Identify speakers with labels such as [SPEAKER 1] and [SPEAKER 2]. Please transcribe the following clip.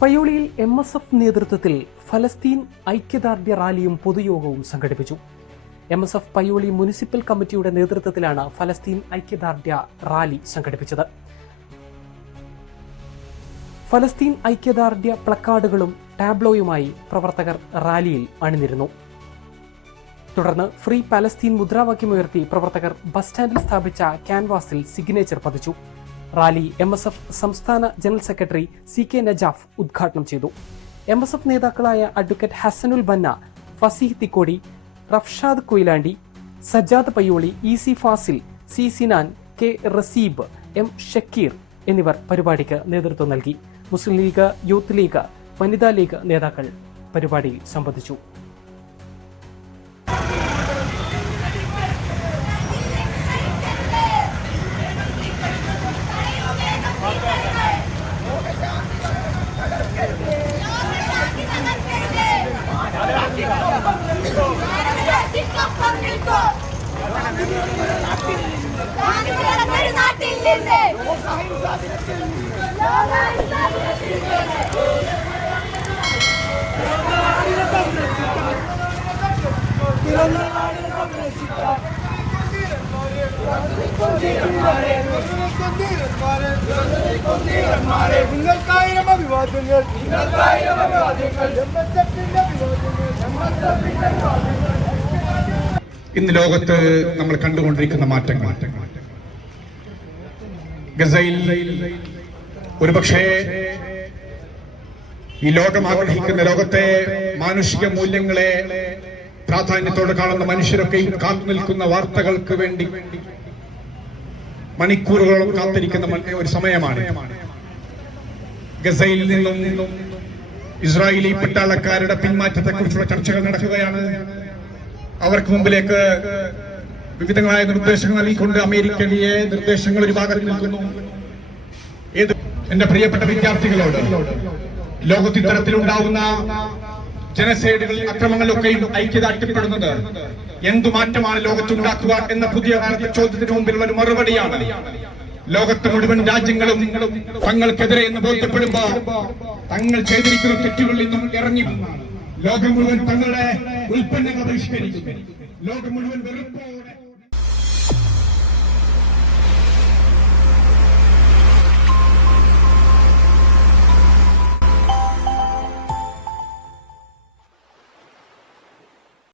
[SPEAKER 1] പയ്യോളിയിൽ M S F നേതൃത്വത്തിൽ ഫലസ്തീൻ ഐക്യദാർഢ്യ റാലിയും പൊതുയോഗവും സംഘടിപ്പിച്ചു. M S F Payyoli municipal കമ്മിറ്റിയുടെ നേതൃത്വത്തിലാണ് ഫലസ്തീൻ ഐക്യദാർഢ്യ റാലി സംഘടിപ്പിച്ചത്. ഫലസ്തീൻ ഐക്യദാർഢ്യ പ്ലക്കാർഡുകളും ടാബ്ലോയുമായി പ്രവർത്തകർ റാലിയിൽ അണിനിരുന്നു. തുടർന്ന് ഫ്രീ പാലസ്തീൻ മുദ്രാവാക്യമുയർത്തി പ്രവർത്തകർ ബസ് സ്റ്റാൻഡിൽ സ്ഥാപിച്ച ക്യാൻവാസിൽ സിഗ്നേച്ചർ പതിച്ചു. റാലി എം എസ് എഫ് സംസ്ഥാന general secretary C K Najaf ഉദ്ഘാടനം ചെയ്തു. എം എസ് എഫ് നേതാക്കളായ advocate Hasanul Banna Fasih Thikkodi Rafshad Koyilandy Sajad Payyoli E C Fasil C Sinan K Raseeb M Shakir എന്നിവർ പരിപാടിക്ക് നേതൃത്വം നൽകി. മുസ്ലിം ലീഗ് യൂത്ത് ലീഗ് വനിതാ ലീഗ് നേതാക്കൾ പരിപാടിയിൽ സംബന്ധിച്ചു.
[SPEAKER 2] നിങ്ങൾക്കായിരം
[SPEAKER 3] ഇന്ന് ലോകത്ത് നമ്മൾ കണ്ടുകൊണ്ടിരിക്കുന്ന മാറ്റങ്ങൾ. ഗസയിൽ ഒരുപക്ഷേ ഈ ലോകം ആഗ്രഹിക്കുന്ന ലോകത്തെ മാനുഷിക മൂല്യങ്ങളെ പ്രാധാന്യത്തോടെ കാണുന്ന മനുഷ്യരൊക്കെയും കാത്തു നിൽക്കുന്ന വാർത്തകൾക്ക് വേണ്ടി മണിക്കൂറുകളോളം കാത്തിരിക്കുന്ന ഒരു സമയമാണ്. ഗസയിൽ നിന്നും ഇസ്രായേലി പട്ടാളക്കാരുടെ പിന്മാറ്റത്തെ കുറിച്ചുള്ള ചർച്ചകൾ നടക്കുകയാണ്. അവർക്ക് മുമ്പിലേക്ക് വിവിധങ്ങളായ നിർദ്ദേശങ്ങൾ നൽകിക്കൊണ്ട് അമേരിക്കയിലെ നിർദ്ദേശങ്ങൾ ഒരു ഭാഗത്ത് നൽകുന്നു ഏത് എന്റെ പ്രിയപ്പെട്ട വിദ്യാർത്ഥികളോട് ലോകത്ത് ഇത്തരത്തിലുണ്ടാവുന്ന ജനസൈഡുകൾ അക്രമങ്ങളിലൊക്കെയും ഐക്യദാർഢ്യപ്പെടുന്നത് എന്തു മാറ്റമാണ് ലോകത്തുണ്ടാക്കുക എന്ന പുതിയ ചോദ്യത്തിന് മുമ്പിലുള്ള ഒരു മറുപടിയാണ്. ലോകത്ത് മുഴുവൻ രാജ്യങ്ങളും തങ്ങൾക്കെതിരെ എന്ന് ബോധ്യപ്പെടുമ്പോ തങ്ങൾ ചെയ്തിരിക്കുന്ന തെറ്റുകളിൽ നിന്നും ഇറങ്ങി ലോകം മുഴുവൻ തങ്ങളുടെ ഉൽപ്പന്നങ്ങൾ ബഹിഷ്കരിക്കും ലോകം മുഴുവൻ വെറുപ്പോടെ